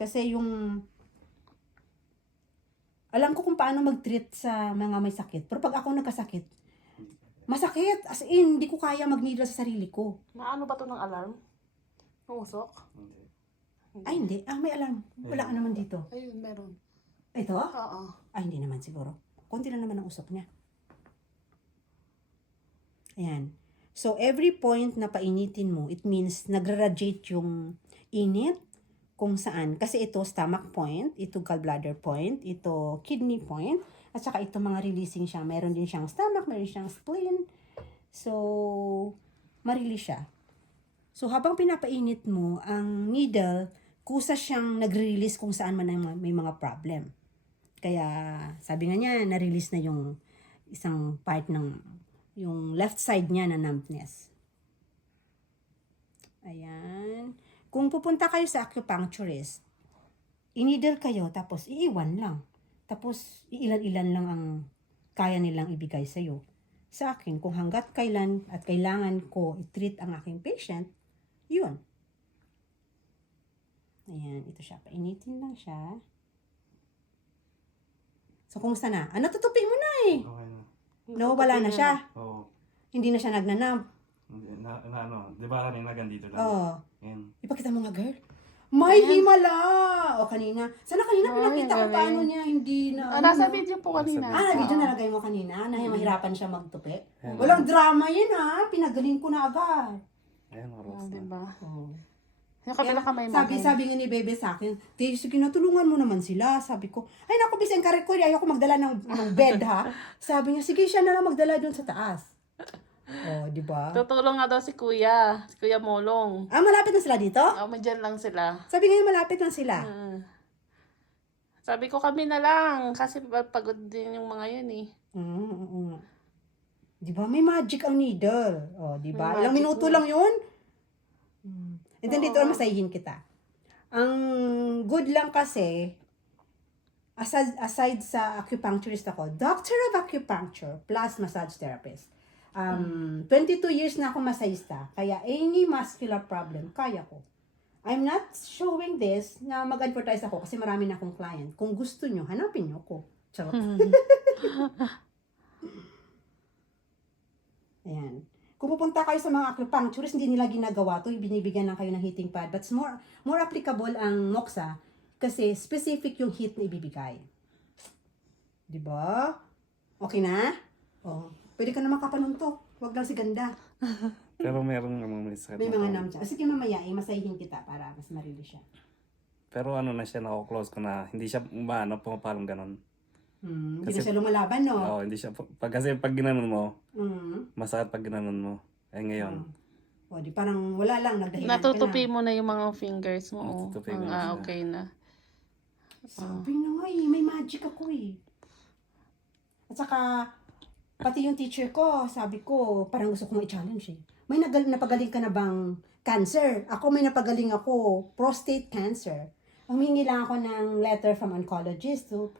Kasi alam ko kung paano mag-treat sa mga may sakit. Pero pag ako nagkasakit, masakit. As in, hindi ko kaya mag-needle sa sarili ko. Maano ba to ng alarm? Usok? Ay, hindi. May alarm. Wala ka naman dito. Ayun, meron. Ito? Oo. Ay, hindi naman siguro. Konti lang naman ang usok niya. Ayan. So, every point na painitin mo, it means nagra-radiate yung init kung saan. Kasi ito stomach point, ito gallbladder point, ito kidney point, at saka ito mga releasing siya. Meron din siyang stomach, meron siyang spleen. So, ma-release siya. So, habang pinapainit mo, ang needle, kusa siyang nagre-release kung saan man may mga problem. Kaya, sabi nga niya, na-release na yung isang part ng, yung left side niya na numbness. Ayan. Kung pupunta kayo sa acupuncturist, i-needle kayo, tapos iiwan lang. Tapos, iilan-ilan lang ang kaya nilang ibigay sa'yo. Sa akin, kung hanggat kailan at kailangan ko i-treat ang aking patient, yun. Ayan, ito siya. Painitin lang siya. So, kumusta na? Natutupi mo na eh. Okay na. Nawawala na siya. Oo. Hindi na siya nagnanab. Ano, di ba kanina ganito lang? Oo. Yan. Ipakita mo nga, girl. May himala! O, kanina. Sana kanina Ay, pinakita ko galing. paano niya hindi na... Nasa video po kanina. Nasa video nalagay mo kanina na mahirapan siya magtupi. Ayan. Walang drama yun ha. Pinagaling ko na agad. Ayan, Oh, oras na. diba? Oh. Yung kabila kamay mo. Sabi nga ni Bebe sa akin, sige na, tulungan mo naman sila. Sabi ko, ay naku, biseng karet ko, ayoko magdala ng bed ha. Sabi niya, sige siya na lang magdala dun sa taas. Oh, di ba? Tutulong nga daw si Kuya. Si Kuya Molong. Malapit na sila dito? Madyan lang sila. Sabi nga malapit na sila. Sabi ko kami na lang. Kasi pagod din yung mga yun eh. Oo. Di ba? May magic ang needle. Oh, di ba? May Ilang magic minuto nga. lang yun. And then dito masahihin kita. Ang good lang kasi, aside sa acupuncturist ako, doctor of acupuncture plus massage therapist. 22 years na ako masahista, kaya any muscular problem, kaya ko. I'm not showing this na mag-advertise ako kasi marami na akong client. Kung gusto nyo, hanapin nyo ako. Charot. Ayan. Kung pupunta kayo sa mga acupuncturist, hindi nila ginagawa to, binibigyan lang kayo ng heating pad. But more applicable ang Moxa kasi specific yung heat na ibibigay. Diba? Okay na? Oh. Pwede ka na makapanuntok. Huwag lang si ganda. Pero merong may sakit May na mga to. nam siya. Sige mamaya, masahihin kita para mas marili siya. Pero ano na siya, nako-close ko na. Hindi siya pumapalang ganon. Hindi na Kasi- siya lumalaban, no? Oo, hindi siya. Kasi pag ginanon mo, Mm. masakit pag ginanon mo. Eh ngayon, O, di parang wala lang, nagdahilan ka Natutupi na. mo na yung mga fingers mo. Natutupi ko na siya. Okay na. Sabi na nga eh, may magic ako eh. At saka, pati yung teacher ko, sabi ko, parang gusto kong i-challenge eh. May napagaling ka na bang cancer? Ako may napagaling ako, prostate cancer. Humingi lang ako ng letter from oncologist to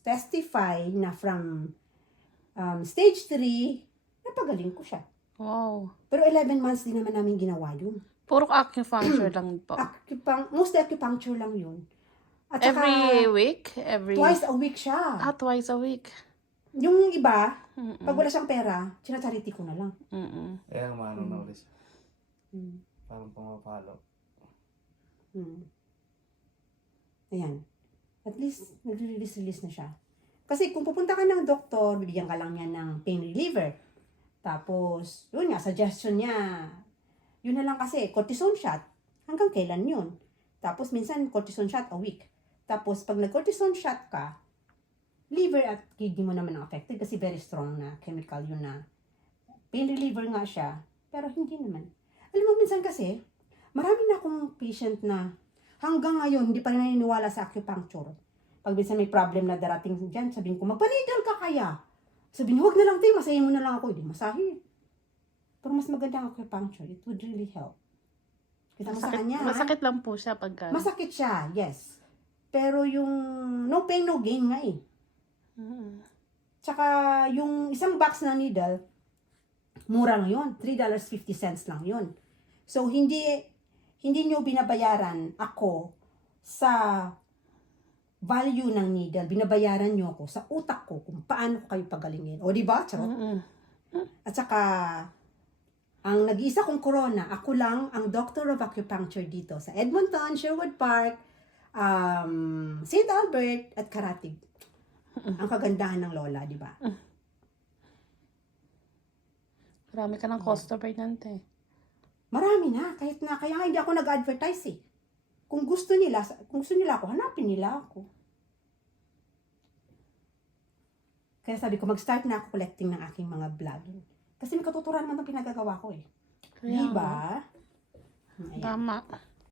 testify na from stage 3, napagaling ko siya. Wow. Pero 11 months din naman namin ginawa yun. Puro acupuncture lang po. Mostly acupuncture lang yun. At saka, Every week? twice a week siya. Twice a week. Yung iba, pag wala siyang pera, sinacharity ko na lang. eh maano na ulit siya. Mm. Parang pumapalo. Ayan. At least, nag-release na siya. Kasi kung pupunta ka ng doktor, bibigyan ka lang niya ng pain reliever. Tapos, yun nga, suggestion niya, yun na lang kasi, cortisone shot. Hanggang kailan yun? Tapos, minsan, cortisone shot a week. Tapos, pag nag-cortisone shot ka, liver at kidney mo naman ang affected kasi very strong na chemical yun na pain reliever nga siya, pero hindi naman. Alam mo, minsan kasi, marami na akong patient na hanggang ngayon, hindi pa rin naniniwala sa acupuncture. Pag minsan may problem na darating dyan, sabihin ko, magpanidal ka kaya. Sabihin, huwag na lang tayo, masahin mo na lang ako. Hindi, masahin. Pero mas maganda ang acupuncture. It would really help. Kita mo sa kanya, ha? Masakit lang po siya pagka... Masakit siya, yes. Pero yung no pain, no gain nga eh. Tsaka yung isang box na needle, mura lang yun. $3.50 lang yun. So, hindi nyo binabayaran ako sa value ng needle. Binabayaran nyo ako sa utak ko kung paano ko kayo pagalingin. O, di ba? Charot. Mm-mm. At saka, ang nag-iisa kong corona, ako lang ang doctor of acupuncture dito sa Edmonton, Sherwood Park, St. Albert, at Karatig. Ang kagandahan ng Lola, di ba? Marami ka ng customer nante. Marami na, kahit na, kaya nga hindi ako nag-advertise eh. Kung gusto nila ako, hanapin nila ako. Kaya sabi ko, mag-start na ako collecting ng aking mga vlogging. Kasi may katuturan naman ang pinagagawa ko eh. Kaya Di ba? Tama.